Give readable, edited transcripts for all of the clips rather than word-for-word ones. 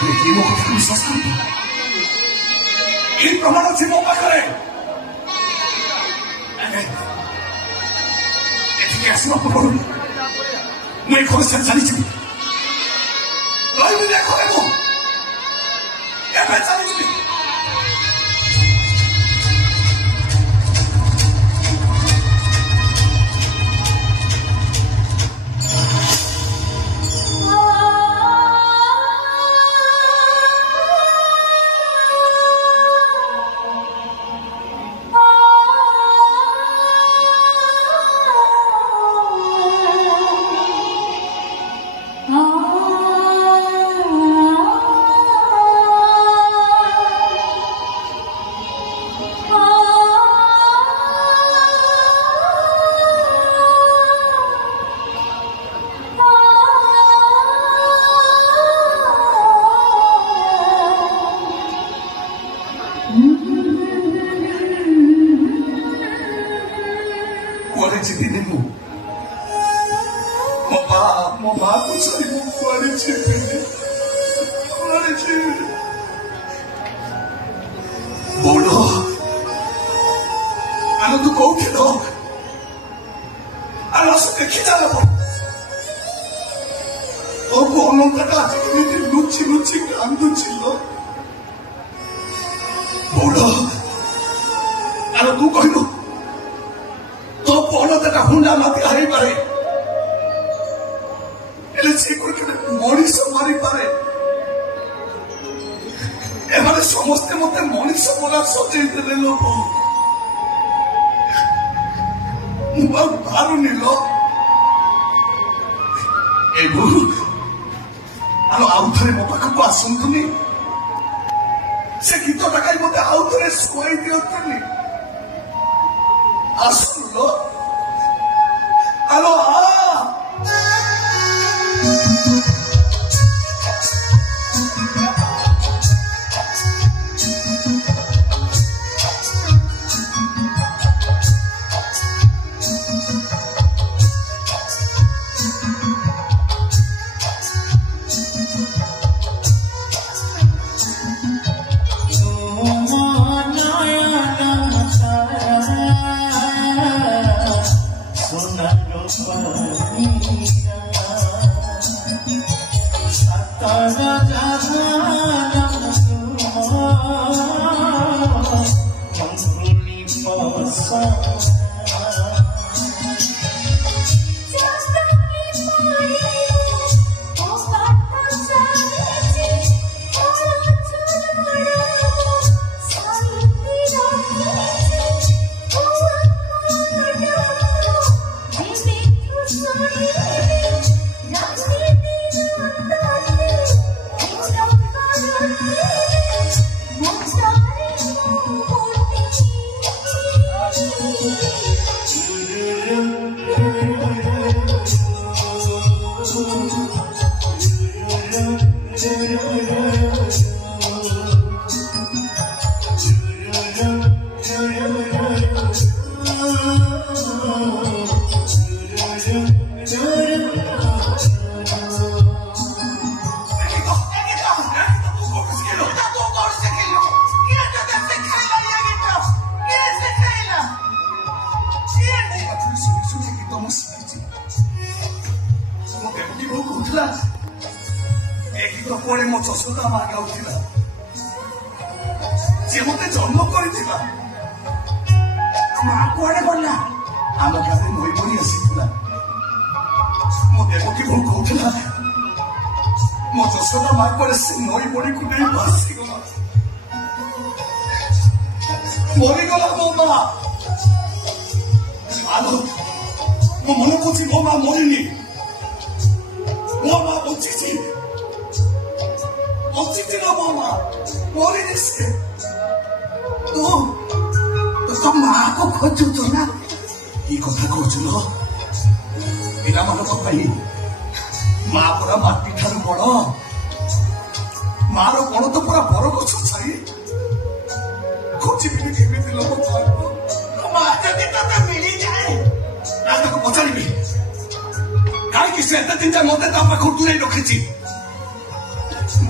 देखिए वो कथा विश्वास करता ये प्रमाण अच्छी ମୋ ପାଖରେ ଏଠିକି ଆସିବା ପୂର୍ବରୁ ମୁଁ ଏ ଘର ସାରି ଚାଲିଯିବି ରହିବି ଘରେ ମୁଁ ଏବେ ଚାଲିଯିବି ସମସ୍ତେ ମତେ ମଣିଷ ପରା ସଜେଇ ଦେଲେ ଲୋକ ମୁଁ ଆଉ ପାରୁନି ଲୋ ଆଉ ଥରେ ମୋ ପାଖକୁ ଆସନ୍ତୁନି ସେ ଗୀତଟା ଗାଇ ମତେ ଆଉ ଥରେ ଶୁଆଇ ଦିଅନ୍ତୁନି ଆସୁ ଲୋ ଆଲୋ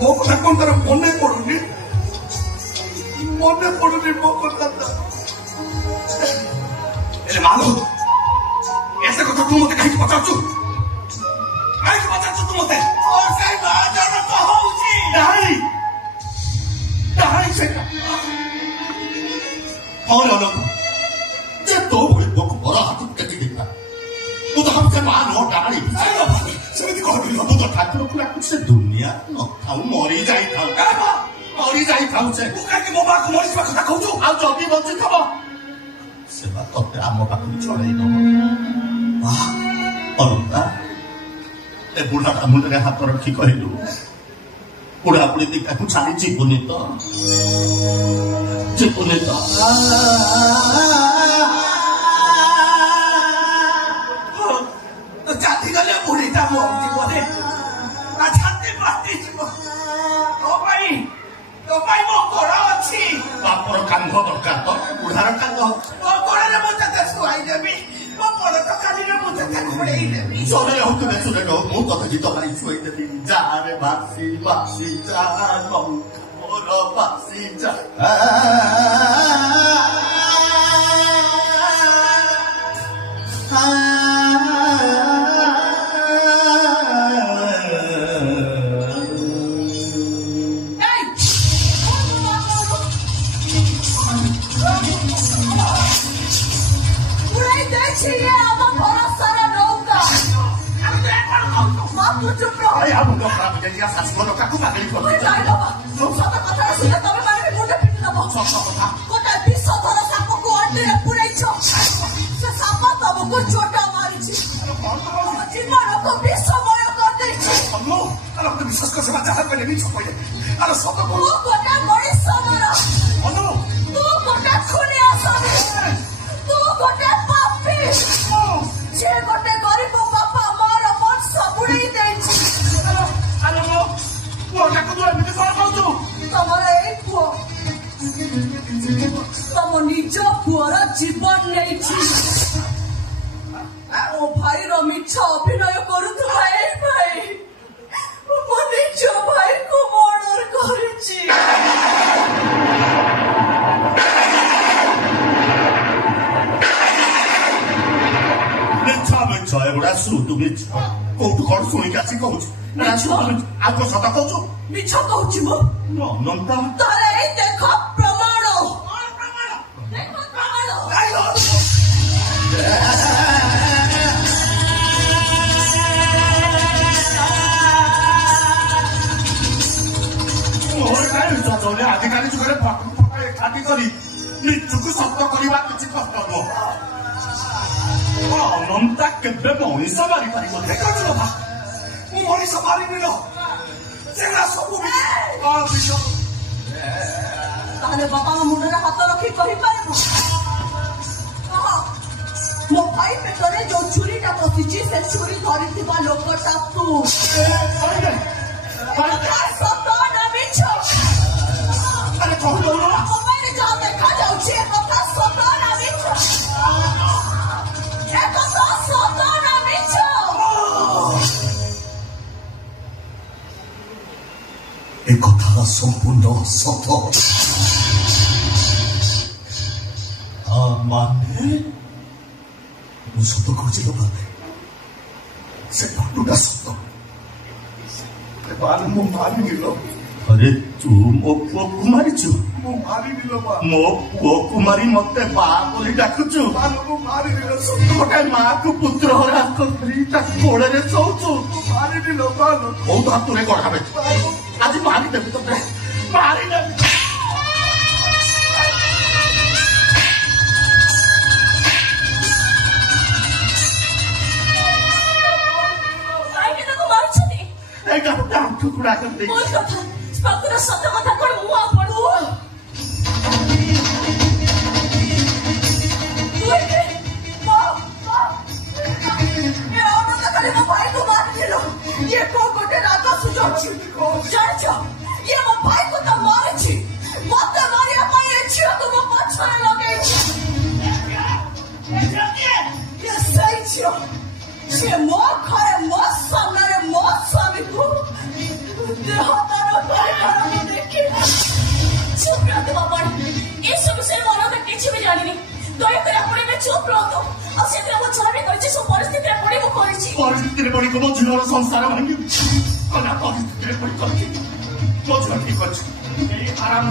ମୋ କଥା କଣ ତାର ମନେ ପଡୁନି ମୋ କଥା ହେଲେ ମାଲୋ ଏତେ କଥା ତୁ ମତେ କାହିଁକି ପଚାରୁଛୁ ତୁ ମତେ ସେଇ ମା ଜଣକ ହଉଛି ଡାହାଣୀ ସେଇଟା ହଁ ଅଲଗା ଯେ ତୋ ଭଳି ପୁଅକୁ ବଡ ହାତକୁ ଟେକି ଦେଇଥା ତୁ ତ ଭାବୁଛ ମା ନୁହଁ ଡାହାଣୀ ସେମିତି କହିବି ତୁ ତ ଠାକୁରକୁ ଡାକୁଛୁ ସେ ଦୁନିଆ ନଥାଉ ମରିଯାଇଥାଉ ସେ ତୁ କାହିଁକି ମୋ ପାଖକୁ ମରିଯିବା କଥା କହୁଛୁ ଆଉ ଯଦି ବଞ୍ଚିଥିବ ସେବା ତତେ ଆମ ପାଖକୁ ଚଢେଇ ଦବ ଅଲଗା ଏ ବୁଢାଟା ମୁଣ୍ଡରେ ହାତ ରଖି କହିଲୁ ବୁଢାବୁଢୀ ଦିଟାକୁ ଛାଡି ଯିବୁନି ତ ଚାଲିଗଲେ ବୁଢୀଟା ମରିଯିବରେ ଛାତି ମାତିଯିବ ତୋ ପାଇଁ ମୋ ଗୋଡ ଅଛି ବାପର କାନ୍ଧ ଦରକାର ତ ବୁଢାର କାନ୍ଧ ମୋ ଗୋଡରେ ମୁଁ ତତେ ଶୁଆଇଦେବି ମୋ ବଡ ତକାଲିରେ ମୁଁ ତତେ ଘୋଡେଇ ଦେବି ଶୁଣେ ମୁଁ ତତେ ଗୀତ ଗାଇ ଶୁଆଇଦେବି ଯାରେ ବାସି ଯା ମୋର ବାସି ଯା କୋଉଠୁ କଣ ଶୁଣିକି ଆସି କହୁଛୁ ଆଉ କଣ ସତ କହୁଛୁ ମିଛ କହୁଛି ମୁଁ ଅନନ୍ତା ତାହେଲେ ଏଇ ଦେଖ ପ୍ରମାଣ ଆଜିକାଲି ଯୁଗରେ ଏକାଠି କରି ନିଜକୁ ସତ କରିବା କିଛି କଷ୍ଟ ନୁହଁ ଅନନ୍ତା କେବେ ମଣିଷ ମାରିପାରିବ ଦେଖାଛୁ ବାବା ମୁଁ ମଣିଷ ମାରିବି ସେଗୁଡା ସବୁ ତାହେଲେ ବାପାଙ୍କ ମୁଣ୍ଡରେ ହାତ ରଖି କହିପାରିବୁ ମୋ ଭାଇ ପେଟରେ ଯୋଉ ଛୁରୀଟା ପଶିଛି ସେ ଛୁରୀ ଧରିଥିବା ଲୋକଟା ତୁ ସତ ନା ମିଛ ମୋବାଇଲରେ ଯାହା ଦେଖାଯାଉଛି ଏ କଥା ସତ ନା ମିଛ ଏ କଥା ସମ୍ପୂର୍ଣ୍ଣ ସତ ମାନେ ମୁଁ ସତ କହୁଛି ମାନେ ସେ ଫଟୋଟା ସତ ମୁଁ ମାରିବିଲ अरे तू मो पुओ कुमारी छु मो मारी दिलो बा मो पुओ कुमारी मते बा बोली डाकुछु मो मारी दिलो गोटे मां को पुत्र हरा करी ता कोड़े रे सोचु मारी दिलो बा ओ तो तोरे गड़ाबे आज मारी देबी तो मारी दे एका डाम टुकड़ा कर दे बोल कथा पाकुरा सत कथा कोन मुआ पडू तुए मो ए ओनो खाली मो भाई को मार दिलो ये को गोटे रागा सुजोछि जाच ये मो भाई को तो मारछि मते मारिया पाए छियो तो मो पछरे लगे ये सही छियो से मो घरे मो सामने रे मो स्वामी को संसार भांगी ठीक अच्छे आराम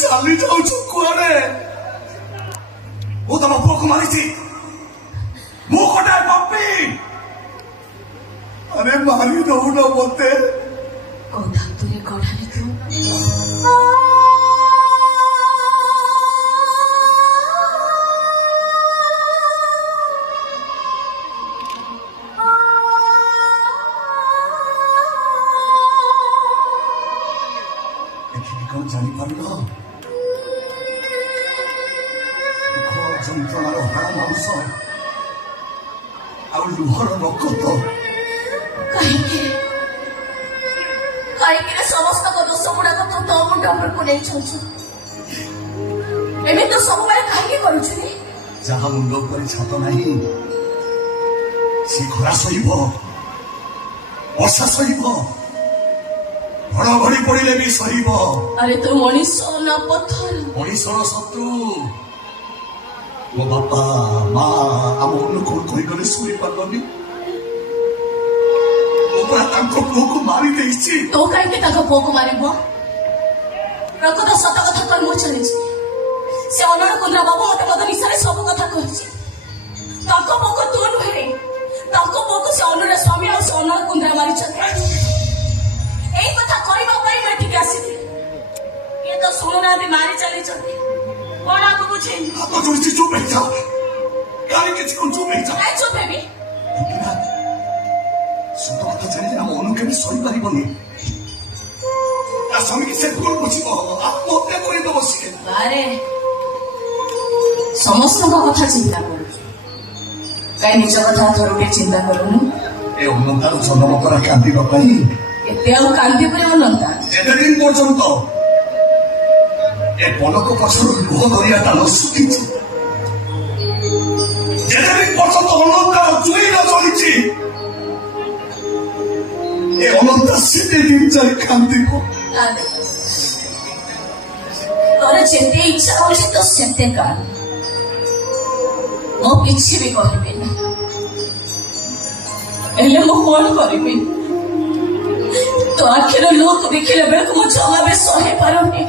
चाली जाऊ कुआड़े तुम पुआ को मारी मु कटाए पप्पी अरे मारी दऊ न बोलते कौन जानी पार যন্ত্রণার হাড় মাংস ଆଉ ଲୁହର ନକତ କାହିଁକି ସମସ୍ତଙ୍କ ଦୋଷ ଗୁଡାକ ତୋ ମୁଣ୍ଡ ଉପରକୁ ନେଇଛନ୍ତି ଏମିତି ସବୁବେଳେ କାହିଁକି କରୁଛୁ ଯାହା ମୁଣ୍ଡ ଉପରେ ଛାତ ନାହିଁ ସେ ଖରା ସହିବ ବର୍ଷା ସହିବ ଘଡଘଡି ପଡିଲେ ବି ସହିବ ଆରେ ତୁ ମଣିଷ ନା ପଥର ମଣିଷର ଶତ୍ରୁ ମୋ ବାପା ମା ଆମ ଲୋକ କହିଗଲେ ଶୁଣି ପାରିଲନି ମୋ ପୁରା ତାଙ୍କ ପୁଅକୁ ମାରି ଦେଇଛି ତୁ କାହିଁକି ତାଙ୍କ ପୁଅକୁ ମାରିବ ପ୍ରକୃତ ସତ କଥା କହି ମୁଁ ଚାଲିଛି ସେ ଅନଳ କୁନ୍ଦ୍ରା ବାବୁ ମତେ ମଦ ନିଶାରେ ସବୁ କଥା କହିଛି ତାଙ୍କ ପୁଅକୁ ତୁ ନୁହେଁ ତାଙ୍କ ପୁଅକୁ ସେ ଅନୁର ସ୍ୱାମୀ ଆଉ ସେ ଅନଳ କୁନ୍ଦ୍ରା ମାରିଛନ୍ତି ଏଇ କଥା କହିବା ପାଇଁ ମୁଁ ଏଠିକି ଆସିଥିଲି କିଏ ତ ଶୁଣୁନାହାନ୍ତି ମାରି ଚାଲିଛନ୍ତି कौन आपको पूछे आपको जोड़ी चुप नहीं जाओ गाली किसी को चुप नहीं जाओ नहीं चुप है भी सत कथा जानिले हम अनु केबे सही परिबनी ता स्वामी के से भूल बुझिबो आत्महत्या करि दबो से अरे समस्त को कथा चिंता करू काई निज कथा थोरके चिंता करूनु ए अनंतार जन्म करा कांदिबा पई एते आ कांदी परे अनंता जेते दिन पर्यंत ए पलक पछर लुह दरियाटा न सुखिଛି जेते दिन पर्यंत अनंतार जुई न चलिछि ए अनंता सेते दिन जाय कांदिबो तोरे जेते इच्छा होछि तो सेते कान मो किछि भी कहबे ना एले मो कोन करबे तो आखिर लोक देखिले बेल को जमा बे सहे पारोनी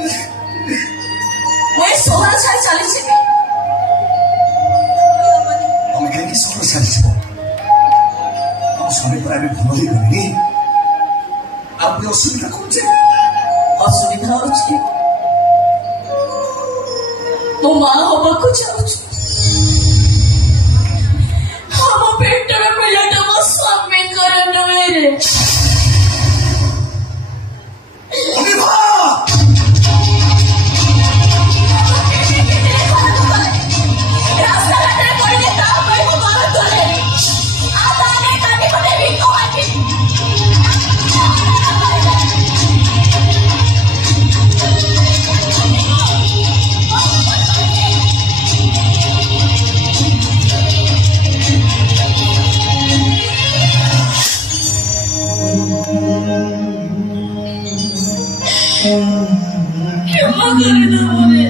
मैं सोना छाई चली छी हम कहीं सोना छाई छी हम सोने पर अभी भलो ही गनी आप भी असुविधा कोचे असुविधा होची मो मां होबा को चाहूची हम पेट में पिलाटा मो स्वामी करन मेरे अनिभा କ୍ଷମା କରିଦେବରେ